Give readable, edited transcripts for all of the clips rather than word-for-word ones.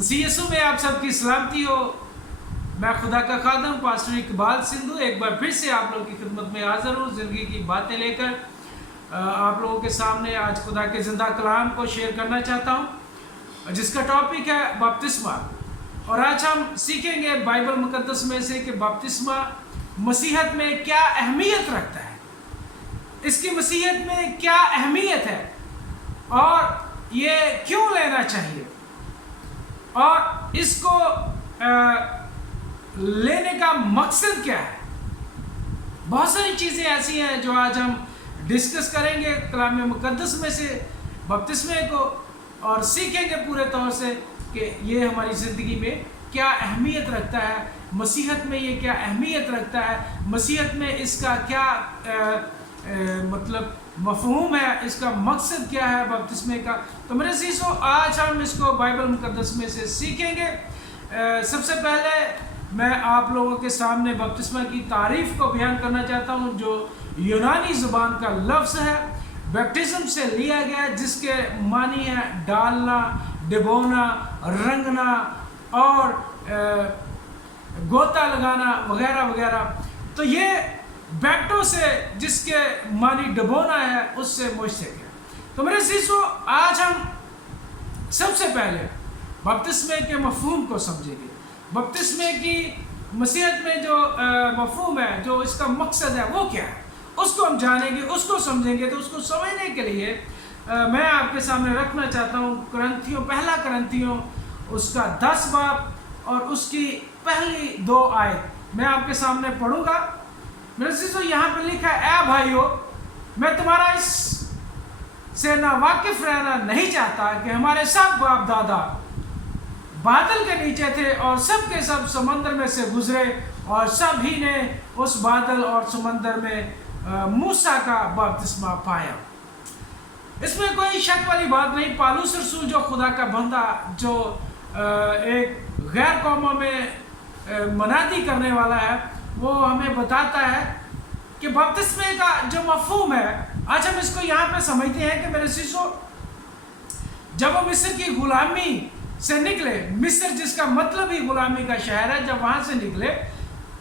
मसीह यीशु में आप सबकी सलामती हो। मैं खुदा का खादम पास्टर इकबाल सिंधु एक बार फिर से आप लोगों की खिदमत में हाजिर हूँ, ज़िंदगी की बातें लेकर आप लोगों के सामने आज खुदा के ज़िंदा कलाम को शेयर करना चाहता हूँ, जिसका टॉपिक है बपतिस्मा। और आज हम सीखेंगे बाइबल मुकद्दस में से कि बपतिस्मा मसीहत में क्या अहमियत रखता है, इसकी मसीहत में क्या अहमियत है और ये क्यों लेना चाहिए, और इसको लेने का मकसद क्या है। बहुत सारी चीज़ें ऐसी हैं जो आज हम डिस्कस करेंगे कलाम मुकद्दस में से बपतिस्मे को, और सीखेंगे पूरे तौर से कि ये हमारी ज़िंदगी में क्या अहमियत रखता है, मसीहत में ये क्या अहमियत रखता है, मसीहत में इसका क्या मतलब मफ़हूम है, इसका मकसद क्या है बपतिस्मे का। तो मेरे अज़ीज़ों, आज हम इसको बाइबल मुकद्दस में से सीखेंगे। सबसे पहले मैं आप लोगों के सामने बपतिस्मा की तारीफ़ को बयान करना चाहता हूँ, जो यूनानी ज़ुबान का लफ्ज़ है, बैप्टिज़्म से लिया गया, जिसके मानी है डालना, डिबोना, रंगना और गोता लगाना वगैरह वगैरह। तो ये बैप्टो से, जिसके मानी डबोना है, उससे मुश्तक है। तो मेरे अज़ीज़ों, आज हम सबसे पहले बपतिस्मे के मफ़हूम को समझेंगे। बपतिस्मे की मसीहत में जो मफ़हूम है, जो इसका मकसद है, वो क्या है, उसको हम जानेंगे, उसको समझेंगे। तो उसको समझने के लिए मैं आपके सामने रखना चाहता हूँ पहला करंथियों उसका 10 बाब और उसकी पहली 2 आयत मैं आपके सामने पढ़ूंगा। मेरे अज़ीज़ों, यहाँ पे लिखा है, ऐ भाइयों, मैं तुम्हारा इस से ना वाकिफ रहना नहीं चाहता कि हमारे सब बाप दादा बादल के नीचे थे और सब के सब समंदर में से गुजरे, और सब ही ने उस बादल और समंदर में मूसा का बपतिस्मा पाया। इसमें कोई शक वाली बात नहीं। पालूस रसूल, जो खुदा का बंदा, जो एक गैर कौमों में मनादी करने वाला है, वो हमें बताता है कि बपतिस्मे का जो मफ़हूम है, आज हम इसको यहाँ पे समझते हैं कि मेरे शिष्यों, जब वो मिस्र की गुलामी से निकले, मिस्र जिसका मतलब ही गुलामी का शहर है, जब वहाँ से निकले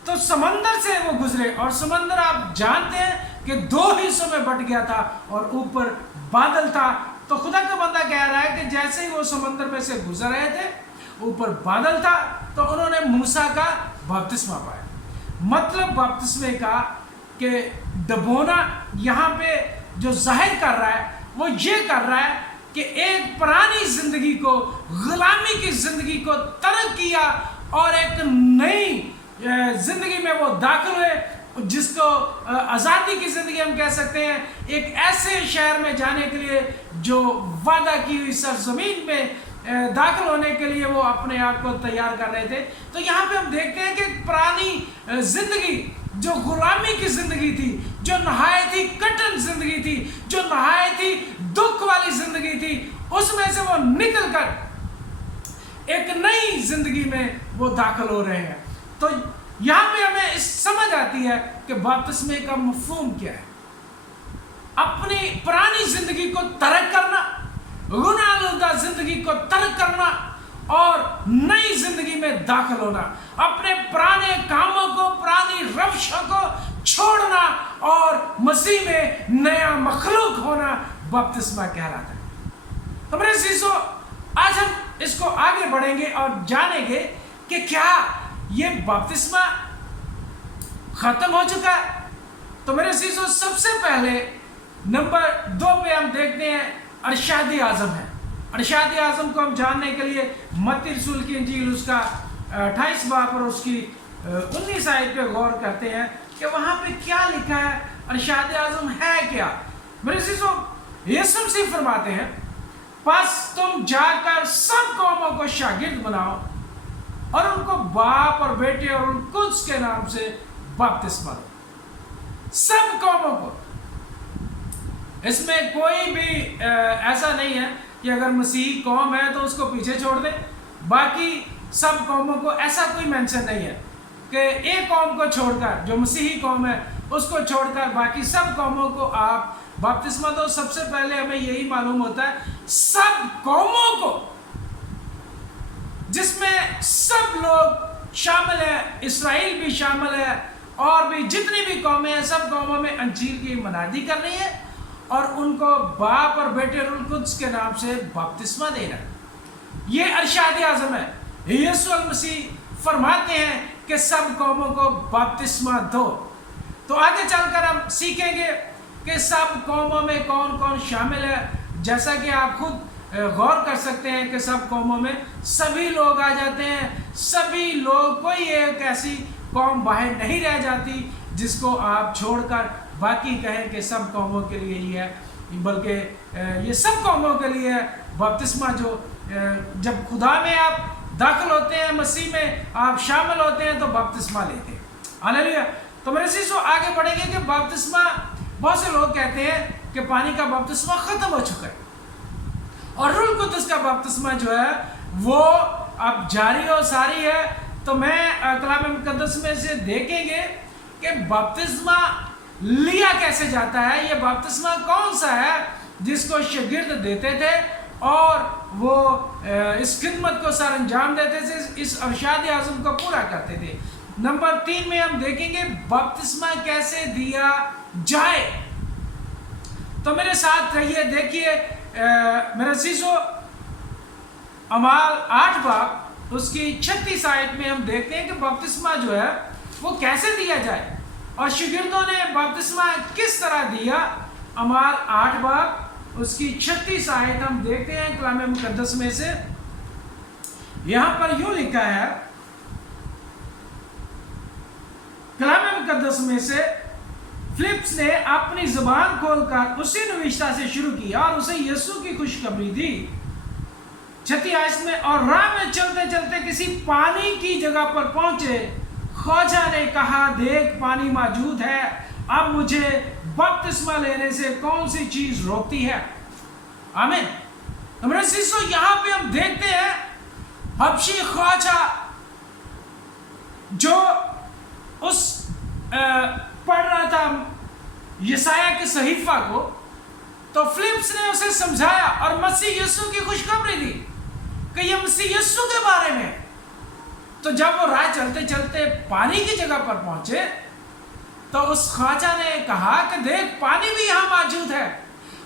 तो समंदर से वो गुजरे, और समंदर आप जानते हैं कि 2 हिस्सों में बट गया था और ऊपर बादल था। तो खुदा का बंदा कह रहा है कि जैसे ही वो समंदर में से गुजर रहे थे, ऊपर बादल था, तो उन्होंने मूसा का बपतिस्मा पाया। मतलब बपतिस्मे का कि डबोना यहाँ पे जो जाहिर कर रहा है, वो ये कर रहा है कि एक पुरानी ज़िंदगी को, गुलामी की ज़िंदगी को तर्क किया और एक नई ज़िंदगी में वो दाखिल हुए, जिसको आज़ादी की ज़िंदगी हम कह सकते हैं। एक ऐसे शहर में जाने के लिए जो वादा की हुई सरज़मीन में दाखिल होने के लिए वो अपने आप को तैयार कर रहे थे। तो यहाँ पे हम देखते हैं कि पुरानी ज़िंदगी, जो गुलामी की ज़िंदगी थी, जो नहायत ही कठिन ज़िंदगी थी, जो नहायत ही दुख वाली ज़िंदगी थी, उसमें से वो निकल कर एक नई ज़िंदगी में वो दाखिल हो रहे हैं। तो यहाँ पे हमें इस समझ आती है कि बपतिस्मे का मफ़हूम क्या है। अपनी पुरानी ज़िंदगी को तर्क करना, गुनाहगार ज़िंदगी को तर्क करना और नई ज़िंदगी में दाखिल होना, अपने पुराने कामों को, पुरानी रवशों को छोड़ना और मसीह में नया मखलूक होना बपतिस्मा कहलाता है। तो मेरे अज़ीज़ों, आज हम इसको आगे बढ़ेंगे और जानेंगे कि क्या ये बपतिस्मा ख़त्म हो चुका है। तो मेरे अज़ीज़ों, सबसे पहले नंबर 2 पे हम देखते हैं अरशाद आज़म है। अरशाद आज़म को हम जानने के लिए मत्ती रसूल की इंजील उसका 28 बाब और उसकी 19 आयत पे गौर करते हैं कि वहाँ पे क्या लिखा है। अरशाद आज़म है क्या। मेरे अज़ीज़ों, यीशु मसीह फरमाते हैं, बस तुम जाकर सब कौमों को शागिर्द बनाओ और उनको बाप और बेटे और कुछ के नाम से बपतिस्मा दो, सब कौमों को। इसमें कोई भी ऐसा नहीं है कि अगर मसीही कौम है तो उसको पीछे छोड़ दे, बाकी सब कौमों को, ऐसा कोई मेंशन नहीं है कि एक कौम को छोड़कर, जो मसीही कौम है उसको छोड़कर बाकी सब कौमों को आप बपतिस्मा दो। सबसे पहले हमें यही मालूम होता है सब कौमों को جس میں سب لوگ شامل ہیں، اسرائیل بھی شامل ہے، اور بھی جتنی بھی قومیں ہیں، سب قوموں میں انجیل کی منادی کر رہی ہے اور ان کو باپ اور بیٹے روح القدس کے نام سے بپتسمہ دے رہا ہے۔ یہ ارشاد اعظم ہے۔ یسوع المسیح فرماتے ہیں کہ سب قوموں کو بپتسمہ دو۔ تو آگے چل کر ہم سیکھیں گے کہ سب قوموں میں کون کون شامل ہے۔ جیسا کہ آپ خود غور کر سکتے ہیں کہ سب قوموں میں سبھی لوگ آ جاتے ہیں، سبھی لوگ، کوئی ایک ایسی قوم باہر نہیں رہ جاتی جس کو آپ چھوڑ کر باقی کہیں کہ سب قوموں کے لیے ہی ہے، بلکہ یہ سب قوموں کے لیے ہے بپتسمہ۔ جو جب خدا میں آپ داخل ہوتے ہیں، مسیح میں آپ شامل ہوتے ہیں تو بپتسمہ لیتے ہیں۔ ہاللیلویا۔ تو میرے عزیزو آگے بڑھیں گے کہ بپتسمہ، بہت سے لوگ کہتے ہیں کہ پانی کا بپتسمہ ختم ہو چکا ہے اور روح القدس کا بپتسمہ جو ہے وہ اب جاری و ساری ہے۔ تو میں کلام مقدس میں سے دیکھیں گے کہ بپتسمہ لیا کیسے جاتا ہے، یہ بپتسمہ کون سا ہے جس کو شاگرد دیتے تھے اور وہ اس خدمت کو سر انجام دیتے تھے، اس ارشاد اعظم کو پورا کرتے تھے۔ نمبر 3 میں ہم دیکھیں گے بپتسمہ کیسے دیا جائے۔ تو میرے ساتھ رہیے، دیکھیے میرے عزیزو، اعمال 8 باب اس کی 36 آیت میں ہم دیکھتے ہیں کہ بپتسمہ جو ہے وہ کیسے دیا جائے اور شاگردوں نے بپتسمہ کس طرح دیا۔ اعمال 8 باب اس کی 36 آیت ہم دیکھتے ہیں کلام مقدس میں سے۔ یہاں پر یوں لکھا ہے کلام مقدس میں سے، فلپس نے اپنی زبان کھول کر اسی نوشتہ سے شروع کیا اور اسے یسوع کی خوشخبری دی۔ 36 آیت میں، اور راہ میں چلتے چلتے کسی پانی کی جگہ پر پہنچے، خواجہ نے کہا دیکھ پانی موجود ہے، اب مجھے بپتسمہ لینے سے کون سی چیز روکتی ہے۔ آمین۔ ہمارے عزیزو یہاں پہ ہم دیکھتے ہیں حبشی خواجہ جو اس پڑھ رہا تھا یسایہ کے صحیفہ کو، تو فلپس نے اسے سمجھایا اور مسیح یسوع کی خوشخبری دی کہ یہ مسیح یسوع کے بارے میں۔ تو جب وہ راہ چلتے چلتے پانی کی جگہ پر پہنچے تو اس خواجہ نے کہا کہ دیکھ پانی بھی یہاں موجود ہے۔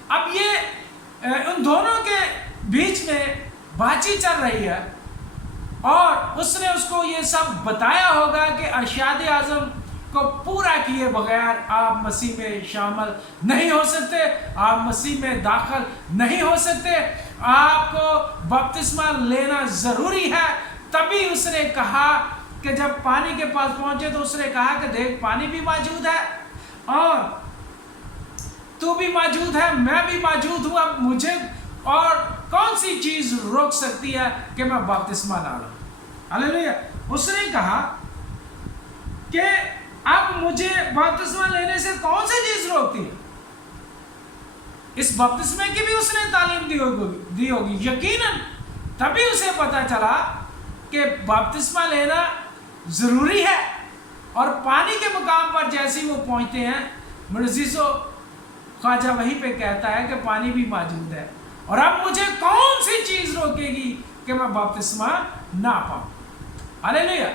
اب یہ ان دونوں کے بیچ میں بات چیت چل رہی ہے اور اس نے اس کو یہ سب بتایا ہوگا کہ ارشاد اعظم کو پورا کیے بغیر آپ مسیح میں شامل نہیں ہو سکتے، آپ مسیح میں داخل نہیں ہو سکتے، آپ کو بپتسمہ لینا ضروری ہے۔ تبھی اس نے کہا کہ جب پانی کے پاس پہنچے تو اس نے کہا کہ دیکھ پانی بھی موجود ہے اور تو بھی موجود ہے، میں بھی موجود ہوں، اب مجھے اور کون سی چیز روک سکتی ہے کہ میں بپتسمہ نہ لوں۔ ہاللیلویا۔ اس نے کہا کہ اب مجھے بپتسمہ لینے سے کون سی چیز روکتی ہے۔ اس بپتسمے کی بھی اس نے تعلیم دی ہوگی یقیناً، تبھی اسے پتا چلا کہ بپتسمہ لینا ضروری ہے۔ اور پانی کے مقام پر جیسے ہی وہ پہنچتے ہیں، میرے عزیزو خواجہ وہیں پہ کہتا ہے کہ پانی بھی موجود ہے اور اب مجھے کون سی چیز روکے گی کہ میں بپتسمہ نہ پاؤں۔ ہاللیلویا۔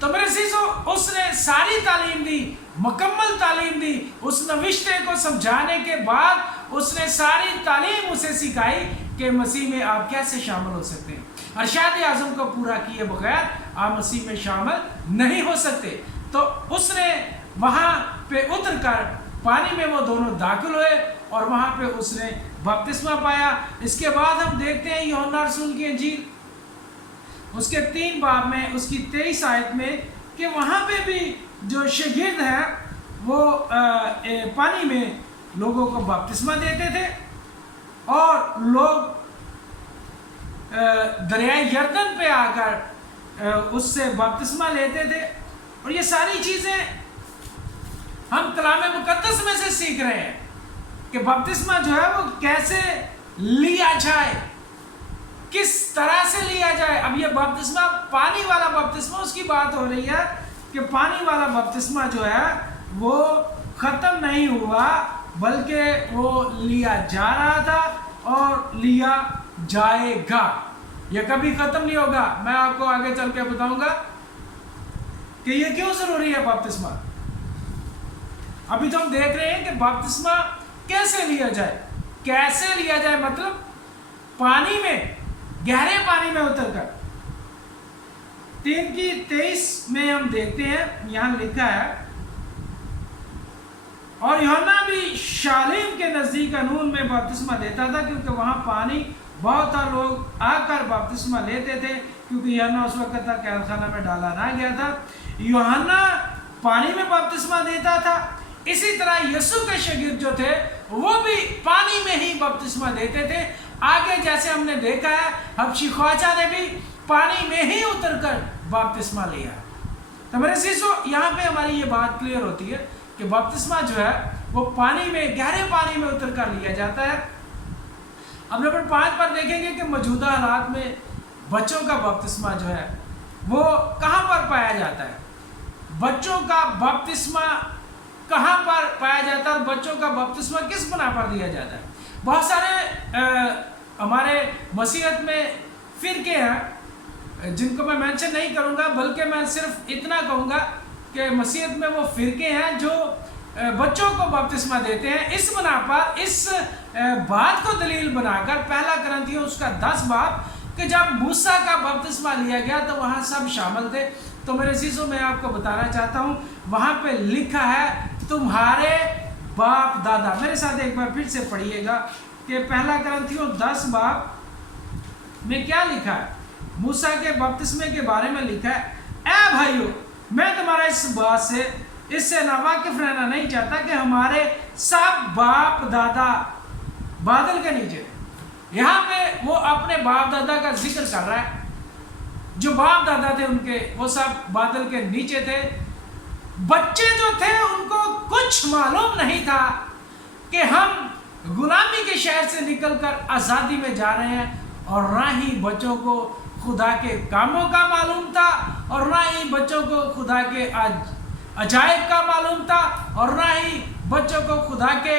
تو میرے عزیزو اس نے ساری تعلیم دی، مکمل تعلیم دی، اس نوشتے کو سمجھانے کے بعد اس نے ساری تعلیم اسے سکھائی کہ مسیح میں آپ کیسے شامل ہو سکتے ہیں۔ ارشاد اعظم کو پورا کیے بغیر آپ مسیح میں شامل نہیں ہو سکتے۔ تو اس نے وہاں پہ اتر کر پانی میں وہ دونوں داخل ہوئے اور وہاں پہ اس نے بپتسمہ پایا۔ اس کے بعد ہم دیکھتے ہیں یوحنا رسول کی انجیل اس کے 3 باب میں اس کی 23 آیت میں کہ وہاں پہ بھی جو شاگرد ہیں وہ پانی میں لوگوں کو بپتسمہ دیتے تھے اور لوگ دریائے یردن پہ آ کر اس سے بپتسمہ لیتے تھے۔ اور یہ ساری چیزیں ہم کلام مقدس میں سے سیکھ رہے ہیں کہ بپتسمہ جو ہے وہ کیسے لیا جائے، کس طرح سے لیا جائے۔ اب یہ بپتسمہ پانی والا بپتسمہ، اس کی بات ہو رہی ہے کہ پانی والا بپتسمہ جو ہے وہ ختم نہیں ہوا بلکہ وہ لیا جا رہا تھا اور لیا جائے گا۔ ये कभी खत्म नहीं होगा। मैं आपको आगे चल के बताऊंगा कि ये क्यों जरूरी है बपतिस्मा। अभी तो हम देख रहे हैं कि बपतिस्मा कैसे लिया जाए। कैसे लिया जाए मतलब पानी में, गहरे पानी में उतरकर। 3:23 में हम देखते हैं, यहां लिखा है, और यूहन्ना भी शालीम के नजदीक अनून में बपतिस्मा देता था, क्योंकि वहां पानी बहुत था, लोग आकर बपतिस्मा लेते थे, क्योंकि यूहन्ना उस वक्त तक कैदखाना में डाला ना गया था। यूहन्ना पानी में बपतिस्मा देता था। इसी तरह यीशु के शागिर्द जो थे वो भी पानी में ही बपतिस्मा देते थे। आगे जैसे हमने देखा है, हबशी ख्वाजा ने भी पानी में ही उतरकर बपतिस्मा लिया। तो मेरे शिष्यों, यहाँ पे हमारी ये बात क्लियर होती है कि बपतिस्मा जो है वो पानी में, गहरे पानी में उतरकर लिया जाता है। अब नंबर 5 पर देखेंगे कि मौजूदा हालात में बच्चों का बपतिस्मा जो है वो कहाँ पर पाया जाता है। बच्चों का बपतिस्मा कहाँ पर पाया जाता है और बच्चों का बपतिस्मा किस बना पर दिया जाता है। बहुत सारे हमारे मसीहत में फिरके हैं जिनको मैं मेंशन नहीं करूँगा, बल्कि मैं सिर्फ इतना कहूँगा कि मसीहत में वो फिरके हैं जो बच्चों को बपतिस्मा देते हैं। इस बना पर, इस बात को दलील बनाकर 1 कुरिन्थियों उसका 10 बाब कि जब मूसा का बपतिस्मा लिया गया तो वहाँ सब शामिल थे। तो मेरे चीज़ों में आपको बताना चाहता हूँ, वहाँ पे लिखा है तुम्हारे बाप दादा। मेरे साथ एक बार फिर से पढ़िएगा कि 1 कुरिन्थियों 10 बाब में क्या लिखा है। मूसा के बपतिस्मे के बारे में लिखा है, ऐ भाइयों, मैं तुम्हारा इस बात से, इससे नावाकिफ रहना नहीं चाहता कि हमारे सब बाप दादा बादल के नीचे। यहाँ पे वो अपने बाप दादा का जिक्र कर रहा है। जो बाप दादा थे उनके, वो सब बादल के नीचे थे। बच्चे जो थे उनको कुछ मालूम नहीं था कि हम गुलामी के शहर से निकलकर आज़ादी में जा रहे हैं, और ना ही बच्चों को खुदा के कामों का मालूम था, और ना ही बच्चों को खुदा के अजायब का मालूम था, और ना ही बच्चों को खुदा के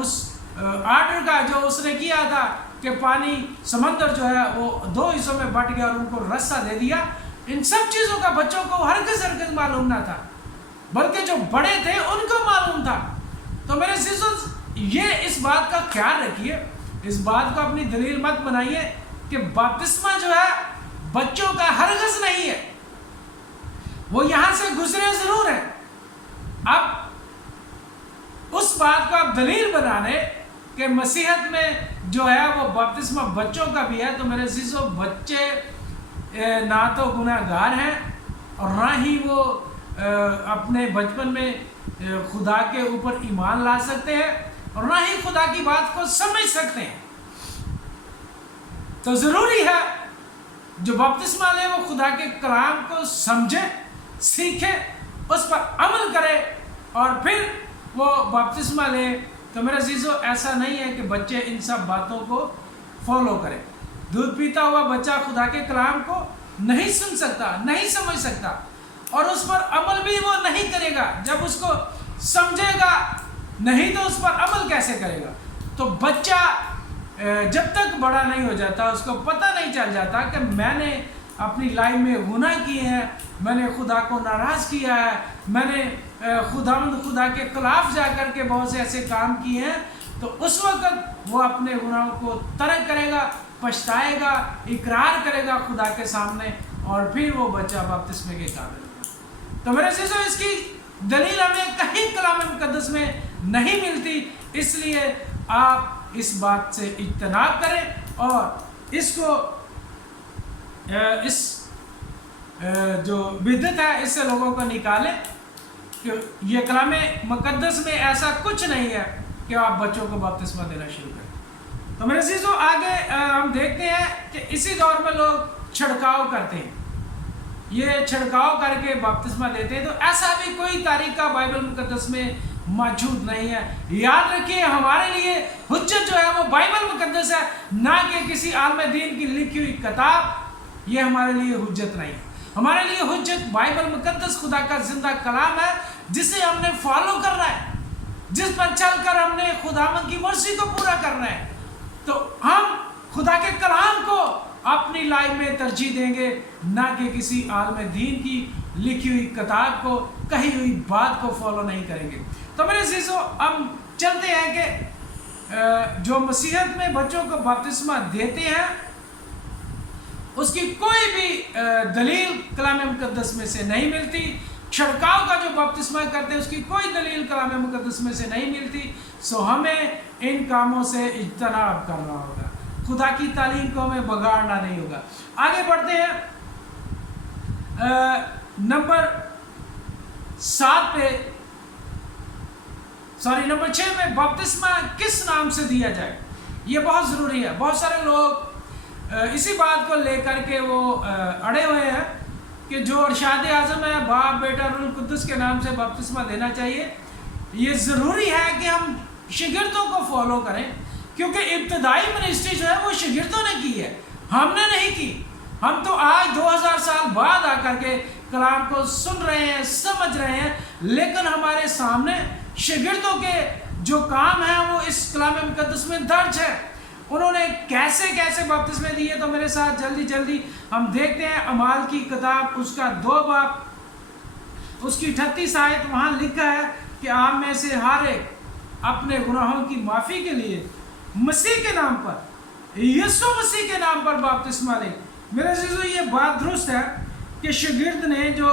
उस आर्डर का जो उसने किया था कि पानी, समंदर जो है वो 2 हिस्सों में बट गया और उनको रास्ता दे दिया। इन सब चीज़ों का बच्चों को हरगिज़ मालूम ना था, बल्कि जो बड़े थे उनको मालूम था। तो मेरे शिष्यों, ये इस बात का ख्याल रखिए, इस बात को अपनी दलील मत बनाइए कि बपतिस्मा जो है बच्चों का हरगिज़ नहीं है। वो यहाँ से गुजरे जरूर है। अब उस बात को आप दलील बनाने कि मसीहत में जो है वो बपतिस्मा बच्चों का भी है, तो मेरे शिष्यों, बच्चे ना तो गुनाहगार हैं और ना ही वो अपने बचपन में खुदा के ऊपर ईमान ला सकते हैं, और ना ही खुदा की बात को समझ सकते हैं। तो ज़रूरी है जो बपतिस्मा ले वो खुदा के कलाम को समझे, सीखे, उस पर अमल करे और फिर वो बपतिस्मा ले। तो मेरे अजीजों, ऐसा नहीं है कि बच्चे इन सब बातों को फॉलो करें। दूध पीता हुआ बच्चा खुदा के कलाम को नहीं सुन सकता, नहीं समझ सकता, और उस पर अमल भी वो नहीं करेगा। जब उसको समझेगा नहीं तो उस पर अमल कैसे करेगा। तो बच्चा जब तक बड़ा नहीं हो जाता, उसको पता नहीं चल जाता कि मैंने अपनी लाइफ में गुनाह किए हैं, मैंने खुदा को नाराज़ किया है, मैंने खुदा के खिलाफ जा कर के बहुत से ऐसे काम किए हैं, तो उस वक्त वो अपने गुनाहों को तर्क करेगा, पछताएगा, इकरार करेगा खुदा के सामने, और फिर वो बच्चा बपतिस्मे के काबिल होगा। तो मेरे शिष्यों, इसकी दलील हमें कहीं कलाम मुकद्दस में नहीं मिलती, इसलिए आप इस बात से इज्तनाब करें और इसको इस जो बिदअत है इससे लोगों को निकालें कि ये कलाम मुकद्दस में ऐसा कुछ नहीं है कि आप बच्चों को बपतिस्मा देना शुरू करें। तो मेरे चीज़ों, आगे हम देखते हैं कि इसी दौर में लोग छिड़काव करते हैं, ये छिड़काव करके बपतिस्मा देते हैं। तो ऐसा भी कोई तरीका बाइबल मुकद्दस में मौजूद नहीं है। याद रखिए, हमारे लिए हुज्जत जो है वो बाइबल मुकद्दस है, ना कि किसी आलम दीन की लिखी हुई किताब। ये हमारे लिए हुज्जत नहीं है। हमारे लिए हुज्जत बाइबल मुकद्दस खुदा का जिंदा कलाम है, जिसे हमने फॉलो करना है, जिस पर चलकर हमने खुदावंद की मर्जी को पूरा करना है। तो हम खुदा के कलाम को اپنی لائف میں ترجیح دیں گے، نہ کہ کسی عالم دین کی لکھی ہوئی کتاب کو، کہی ہوئی بات کو فالو نہیں کریں گے۔ تو میرے عزیزو، ہم چلتے ہیں کہ جو مسیحیت میں بچوں کو بپتسمہ دیتے ہیں اس کی کوئی بھی دلیل کلام مقدس میں سے نہیں ملتی۔ چھڑکاؤ کا جو بپتسمہ کرتے ہیں اس کی کوئی دلیل کلام مقدس میں سے نہیں ملتی۔ سو ہمیں ان کاموں سے اجتناب کرنا ہوگا، خدا کی تعلیم کو ہمیں بگاڑنا نہیں ہوگا۔ آگے بڑھتے ہیں نمبر 6 میں بپتسمہ کس نام سے دیا جائے، یہ بہت ضروری ہے۔ بہت سارے لوگ اسی بات کو لے کر کے وہ اڑے ہوئے ہیں کہ جو ارشاد اعظم ہے باپ بیٹا روح القدس کے نام سے بپتسمہ دینا چاہیے۔ یہ ضروری ہے کہ ہم شاگردوں کو فالو کریں، کیونکہ ابتدائی منسٹری جو ہے وہ شاگردوں نے کی ہے، ہم نے نہیں کی۔ ہم تو آج 2000 سال بعد آ کر کے کلام کو سن رہے ہیں، سمجھ رہے ہیں، لیکن ہمارے سامنے شاگردوں کے جو کام ہیں وہ اس کلام مقدس میں درج ہے۔ انہوں نے کیسے کیسے بپتسمے دیے، تو میرے ساتھ جلدی ہم دیکھتے ہیں۔ اعمال کی کتاب اس کا 2 باب اس کی 38 آیت، وہاں لکھا ہے کہ آپ میں سے ہر ایک اپنے گناہوں کی معافی کے لیے مسیح کے نام پر، یسوع مسیح کے نام پر بپتسمہ لے۔ میرے عزیزو، یہ بات درست ہے کہ شاگرد نے جو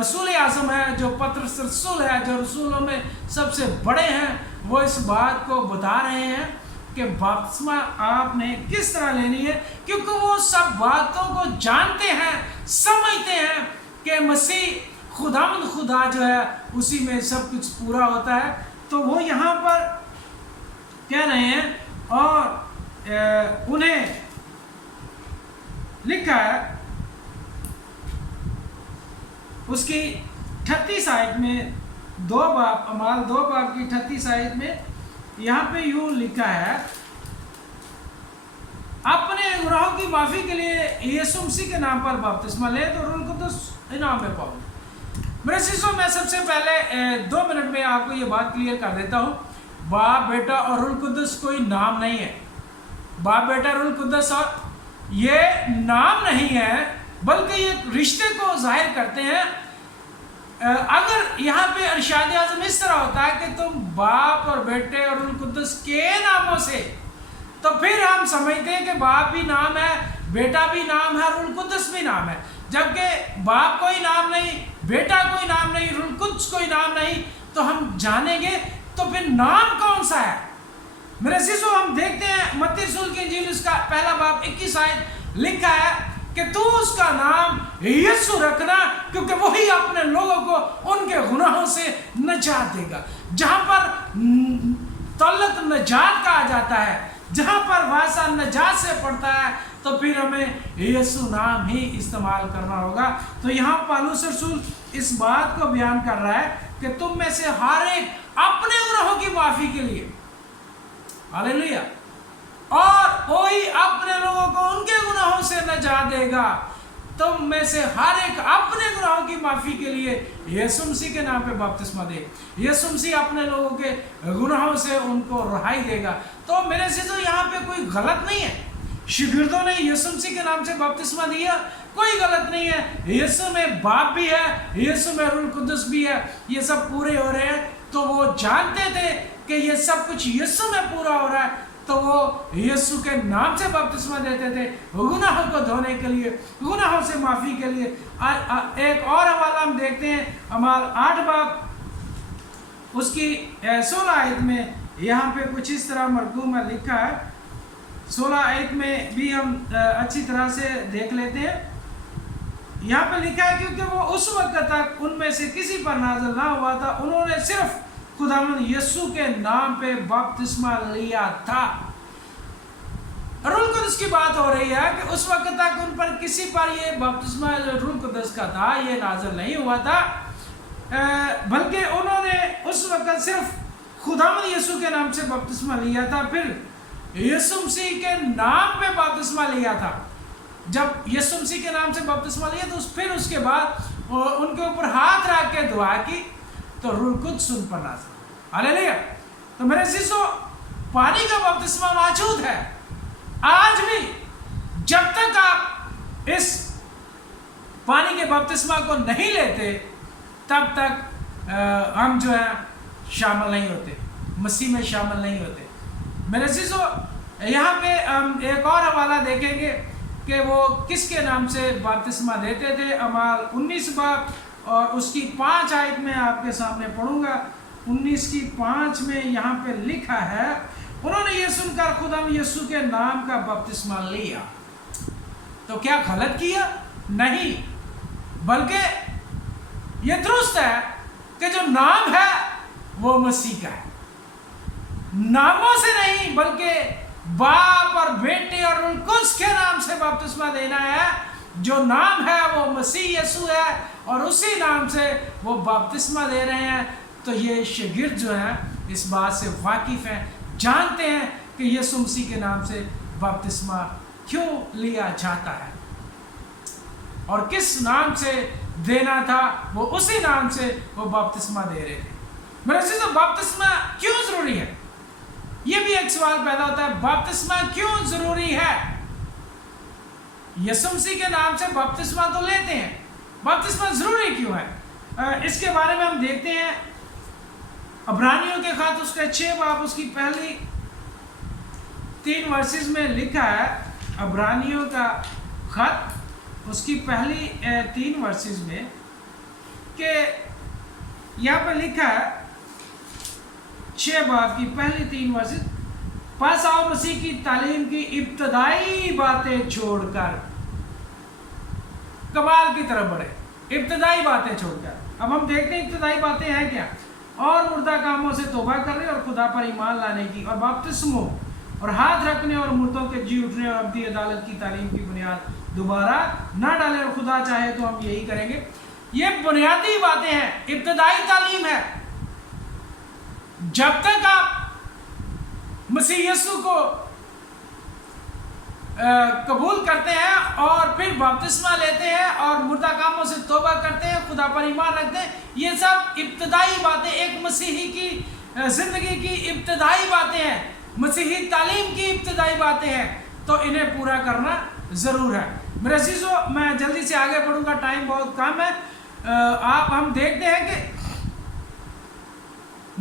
رسول اعظم ہے، جو پطرس رسول ہے، جو رسولوں میں سب سے بڑے ہیں، وہ اس بات کو بتا رہے ہیں کہ بپتسمہ آپ نے کس طرح لینی ہے، کیونکہ وہ سب باتوں کو جانتے ہیں، سمجھتے ہیں کہ مسیح خداوند خدا جو ہے اسی میں سب کچھ پورا ہوتا ہے۔ تو وہ یہاں پر کہہ رہے ہیں اور انہیں لکھا ہے اس کی 38 آیت میں، 2 باب اعمال 2 باب کی 38 آیت میں یہاں پہ یوں لکھا ہے، اپنے گناہوں کی معافی کے لیے یسوع مسیح کے نام پر بپتسمہ لے تو روح القدس انعام میں پاؤ۔ میرے عزیزو، میں سب سے پہلے 2 منٹ میں آپ کو یہ بات کلیئر کر دیتا ہوں، باپ بیٹا اور روح القدس کوئی نام نہیں ہے۔ باپ بیٹا روح القدس اور یہ نام نہیں ہے، بلکہ یہ رشتے کو ظاہر کرتے ہیں۔ اگر یہاں پہ ارشاد اعظم اس طرح ہوتا ہے کہ تم باپ اور بیٹے اور روح القدس کے ناموں سے، تو پھر ہم سمجھتے ہیں کہ باپ بھی نام ہے، بیٹا بھی نام ہے، روح القدس بھی نام ہے۔ جبکہ باپ کوئی نام نہیں، بیٹا کوئی نام نہیں، روح القدس کوئی نام نہیں، تو ہم جانیں گے تو پھر نام کون سا ہے۔ میرے عزیزو، ہم دیکھتے ہیں متی رسول کی انجیل اس کا 1 باب 21 آیت لکھا ہے کہ تو اس کا نام یسوع رکھنا، کیونکہ وہی اپنے لوگوں کو ان کے گناہوں سے نجات دے گا۔ جہاں پر تعلق نجات کہا جاتا ہے، جہاں پر واسطہ نجات سے پڑتا ہے، تو پھر ہمیں یسوع نام ہی استعمال کرنا ہوگا۔ تو یہاں پالوس رسول اس بات کو بیان کر رہا ہے کہ تم میں سے ہر ایک اپنے گناہوں کی معافی کے لیے، ہاللیلویہ، اور وہی اپنے لوگوں کو ان کے گناہوں سے نجات دے گا۔ تم میں سے ہر ایک اپنے گناہوں کی معافی کے لیے یسوع مسیح کے نام پہ بپتسمہ دے۔ یسوع مسیح اپنے لوگوں کے گناہوں سے ان کو رہائی دے گا۔ تو میرے عزیزو، یہاں پہ کوئی غلط نہیں ہے۔ شاگردوں نے یسوع مسیح کے نام سے بپتسمہ دیا، کوئی غلط نہیں ہے۔ یسوع میں باپ بھی ہے، یسوع میں روح القدس بھی ہے، یہ سب پورے ہو رہے ہیں۔ تو وہ جانتے تھے کہ یہ سب کچھ یسوع میں پورا ہو رہا ہے، تو وہ یسوع کے نام سے بپتسمہ دیتے تھے، گناہوں کو دھونے کے لیے، گناہوں سے معافی کے لیے۔ ایک اور حوالہ ہم دیکھتے ہیں، اعمال 8 باب اس کی 16 آیت میں، یہاں پہ کچھ اس طرح مرقوم لکھا ہے۔ 16 آیت میں بھی ہم اچھی طرح سے دیکھ لیتے ہیں۔ یہاں پہ لکھا ہے، کیونکہ وہ اس وقت تک ان میں سے کسی پر نازل نہ ہوا تھا، انہوں نے صرف خداوند یسوع کے نام پہ بپتسمہ لیا تھا۔ روح القدس کی بات ہو رہی ہے کہ اس وقت تک ان پر کسی پر یہ بپتسمہ روح القدس کا تھا، یہ نازل نہیں ہوا تھا، بلکہ انہوں نے اس وقت صرف خداوند یسوع کے نام سے بپتسمہ لیا تھا، پھر یسوع مسیح کے نام پہ بپتسمہ لیا تھا۔ جب یسوع مسیح کے نام سے بپتسمہ لیا تو پھر اس کے بعد ان کے اوپر ہاتھ رکھ کے دعا کی تو روح القدس ان پر نازل۔ ہاللیلویہ۔ تو میرے عزیزو، پانی کا بپتسمہ موجود ہے آج بھی۔ جب تک آپ इस पानी के बपतिस्मा को नहीं लेते तब तक हम जो है शामिल नहीं होते, मसीह में शामिल नहीं होते। मेरे अज़ीज़ों, यहाँ पे हम एक और हवाला देखेंगे कि वो किसके नाम से बपतिस्मा देते थे। अमाल 19 बाब और उसकी 5 आयत में आपके सामने पढ़ूंगा। 19 की 5 में यहाँ पे लिखा है, उन्होंने ये सुनकर खुदा यीशु के नाम का बपतिस्मा लिया। तो क्या गलत किया? नहीं, बल्कि ये दुरुस्त है कि जो नाम है वो मसीह का है। नामों से नहीं बल्कि बाप और बेटे और उनकुस के नाम से बपतिस्मा देना है। जो नाम है वो मसीह यीशु है और उसी नाम से वो बपतिस्मा दे रहे हैं। तो ये शागिर्द जो है इस बात से वाकिफ हैं, जानते हैं कि यीशु मसीह के नाम से बपतिस्मा क्यों लिया जाता है और किस नाम से देना था, वो उसी नाम से वो बपतिस्मा दे रहे थे। मेरे अज़ीज़ों, बपतिस्मा क्यों जरूरी है? ये भी एक सवाल पैदा होता है, बपतिस्मा क्यों जरूरी है? यीशु मसीह के नाम से बपतिस्मा तो लेते हैं, बपतिस्मा जरूरी क्यों है? इसके बारे में हम देखते हैं अब्रानियों के खत उसके 6 बाब उसकी पहली 3 वर्सेस में लिखा है। अब्रानियों का खत उसकी पहली 3 वर्सेस में कि यहाँ पर लिखा है 6 बाब की पहली 3 वर्सेस, पास आओ मसीह की तालीम की इब्तदाई बातें छोड़कर कमाल की तरफ बढ़े। इब्तदाई बातें छोड़कर। अब हम देखते हैं इब्तदाई बातें हैं क्या। और मुर्दा कामों से तौबा करने और खुदा पर ईमान लाने की और बपतिस्मों और हाथ रखने और मुर्दों के जी उठने और अब्दी अदालत की तालीम की बुनियाद दोबारा ना डालें और खुदा चाहे तो हम यही करेंगे। ये बुनियादी बातें हैं, इब्तदाई तालीम है। जब तक आप मसीह यीशु को कबूल करते हैं और फिर बपतिस्मा लेते हैं और मुर्दा कामों से तौबा करते हैं, खुदा पर ईमान रखते हैं, ये सब इब्तदाई बातें, एक मसीही की जिंदगी की इब्तदाई बातें हैं, मसीही तालीम की इब्तदाई बातें हैं। तो इन्हें पूरा करना ज़रूर है। मेरे अज़ीज़ों, मैं जल्दी से आगे बढ़ूंगा, टाइम बहुत कम है। हम देखते हैं कि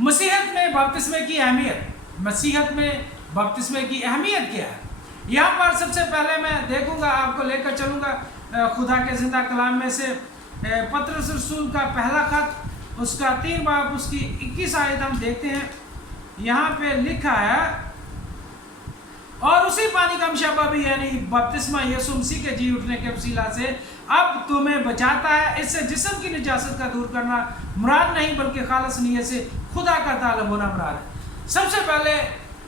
मसीहत में बपतिस्मे की अहमियत, मसीहत में बपतिस्मे की अहमियत क्या है। यहाँ पर सबसे पहले मैं देखूंगा, आपको लेकर चलूंगा खुदा के जिंदा कलाम में से पतरस रसूल का पहला खत उसका 3 बाब उसकी 21 आयत हम देखते हैं। यहाँ पे लिखा है, और उसी पानी का मुशाबा भी यानी बपतिस्मा यीशु मसीह के जी उठने के वसीला से अब तुम्हें बचाता है। इससे जिस्म की निजासत का दूर करना मुराद नहीं बल्कि खालिस नीयत से खुदा का तालब होना मुराद है। सबसे पहले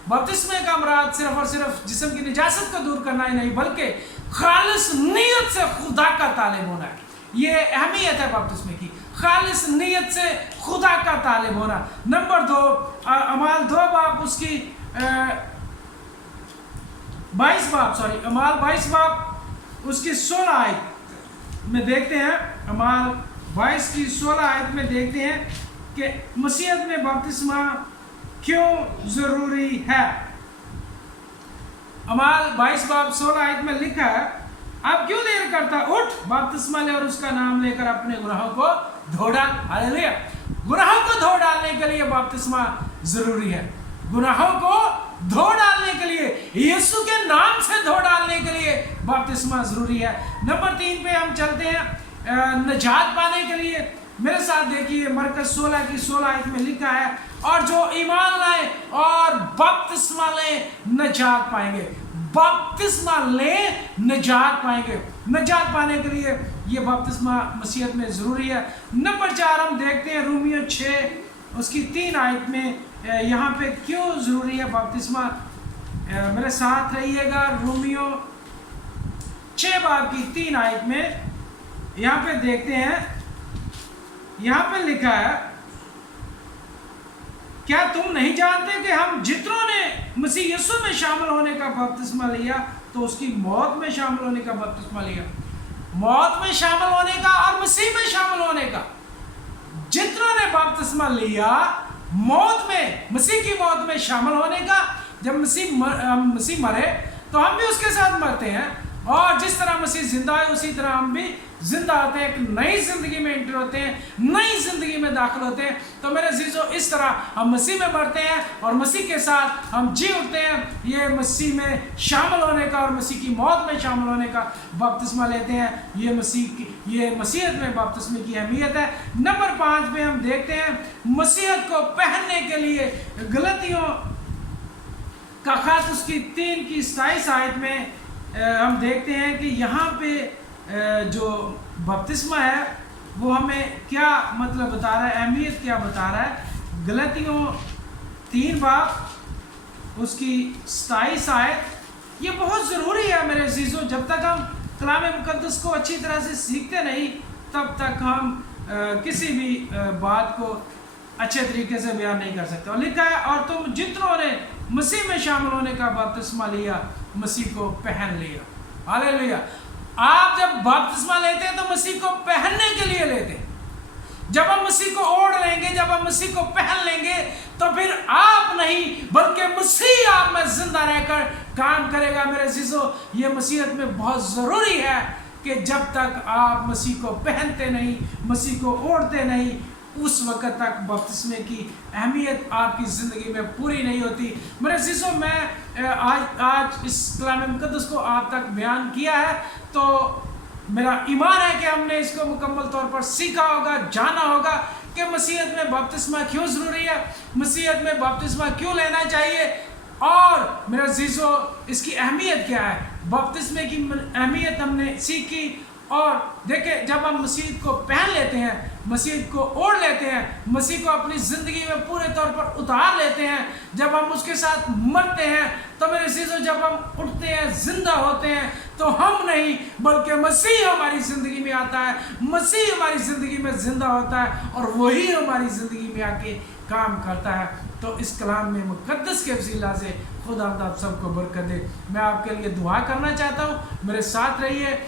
बपतिस्मे का मुराद सिर्फ और सिर्फ जिस्म की निजासत को दूर करना ही नहीं बल्कि खालिस नीयत से खुदा का तालिब होना है। ये अहमियत है बपतिस्मे की, खालिस नीयत से खुदा का तालिब होना। नंबर 2, अमाल 2 बाब उसकी 22 बाब उसकी 16 आयत में देखते हैं। अमाल 22 की 16 आयत में देखते हैं कि मसीहत में बपतिस्मा क्यों जरूरी है। अमाल 22 बाब 16 आयत में लिखा है, अब क्यों देर करता, उठ बपतिस्मा ले और उसका नाम लेकर अपने गुनाहों को धो डाल। हालेलुया। गुनाहों को धो डालने के लिए बपतिस्मा जरूरी है। गुनाहों को धो डालने के लिए, यीशु के नाम से धो डालने के लिए बपतिस्मा जरूरी है। नंबर 3 पे हम चलते हैं, निजात पाने के लिए। मेरे साथ देखिए मरकज़ 16 की 16 आयत में लिखा है, और जो ईमान लाए और बपतिस्मा ले निजात पाएंगे। बपतिस्मा ले निजात पाएंगे। निजात पाने के लिए ये बपतिस्मा मसीहत में ज़रूरी है। नंबर 4 हम देखते हैं रोमियो 6 उसकी 3 आयत में, यहाँ पे क्यों ज़रूरी है बपतिस्मा। मेरे साथ रहिएगा। रोमियो 6 बाब की 3 आयत में यहाँ पे देखते हैं, यहाँ पे लिखा है, क्या तुम नहीं जानते कि हम जितनों ने मसीह यीशु में शामिल होने का बपतिस्मा लिया तो उसकी मौत में शामिल होने का बपतिस्मा लिया। मौत में शामिल होने का और मसीह में शामिल होने का। जितनों ने बपतिस्मा लिया मौत में, मसीह की मौत में शामिल होने का। जब मसीह मरे तो हम भी उसके साथ मरते हैं और जिस तरह मसीह जिंदा है उसी तरह हम भी जिंदा होते हैं, एक नई जिंदगी में एंटर होते हैं, नई जिंदगी में दाखिल होते हैं। तो मेरे अजीजों, इस तरह हम मसीह में मरते हैं और मसीह के साथ हम जी उठते हैं। ये मसीह में शामिल होने का और मसीह की मौत में शामिल होने का बपतिस्मा लेते हैं। ये मसीहत में बपतिस्मे की अहमियत है। नंबर 5 में हम देखते हैं मसीहत को पहनने के लिए गलतियों का खास उसकी 3 की 27 आयत में हम देखते हैं कि यहाँ पे जो बपतिस्मा है वो हमें क्या मतलब बता रहा है, अहमियत क्या बता रहा है। गलतियों 3 बाब उसकी 27 आयत, ये बहुत ज़रूरी है मेरे अजीज़ों। जब तक हम कलाम मुक़द्दस को अच्छी तरह से सीखते नहीं तब तक हम किसी भी बात को अच्छे तरीके से बयान नहीं कर सकते। और लिखा है, और तुम जितनों ने मसीह में शामिल होने का बपतिस्मा लिया मसीह को पहन लिया। हालेलुया। आप जब बपतिस्मा लेते हैं तो मसीह को पहनने के लिए लेते हैं। जब हम मसीह को ओढ़ लेंगे, जब हम मसीह को पहन लेंगे तो फिर आप नहीं बल्कि मसीह आप में जिंदा रहकर काम करेगा। मेरे अजीजों, ये मसीहत में बहुत ज़रूरी है कि जब तक आप मसीह को पहनते नहीं, मसीह को ओढ़ते नहीं, उस वक्त तक बपतिस्मे की अहमियत आपकी ज़िंदगी में पूरी नहीं होती। मेरे अजीज़ों, मैं आज इस कलाम मुक़द्दस को आप तक बयान किया है तो मेरा ईमान है कि हमने इसको मुकम्मल तौर पर सीखा होगा, जाना होगा कि मसीहत में बपतिस्मा क्यों ज़रूरी है, मसीहत में बपतिस्मा क्यों लेना चाहिए, और मेरे अजीज़ों इसकी अहमियत क्या है। बपतिस्मे की अहमियत हमने सीखी। और देखिए, जब हम मसीह को पहन लेते हैं, मसीह को ओढ़ लेते हैं, मसीह को अपनी ज़िंदगी में पूरे तौर पर उतार लेते हैं, जब हम उसके साथ मरते हैं तो मेरे अजीज़ों जब हम उठते हैं, जिंदा होते हैं, तो हम नहीं बल्कि मसीह हमारी ज़िंदगी में आता है, मसीह हमारी ज़िंदगी में जिंदा होता है और वही हमारी ज़िंदगी में आके काम करता है। तो इस कलाम में मुक़द्दस के वसीला से खुदा आप सबको बरकत दे। मैं आपके लिए दुआ करना चाहता हूँ, मेरे साथ रहिए।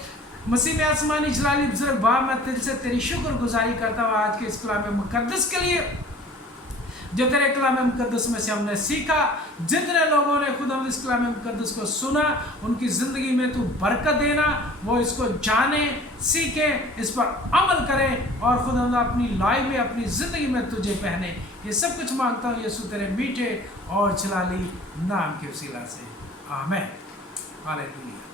मसीह में आसमानी जलाली बुजुर्ग बाप, मैं दिल से तेरी शुक्रगुजारी करता हूँ आज के इस कलाम मुक़द्दस के लिए जो तेरे कलाम मुक़द्दस में से हमने सीखा। जितने लोगों ने खुद हम इस कलाम मुक़द्दस को सुना, उनकी ज़िंदगी में तू बरकत देना, वो इसको जाने, सीखे, इस पर अमल करें और खुद हम अपनी लाइफ में, अपनी ज़िंदगी में तुझे पहने। ये सब कुछ मांगता हूँ यीशु तेरे मीठे और जलाली नाम के वसीला से, आमीन। हालेलुया।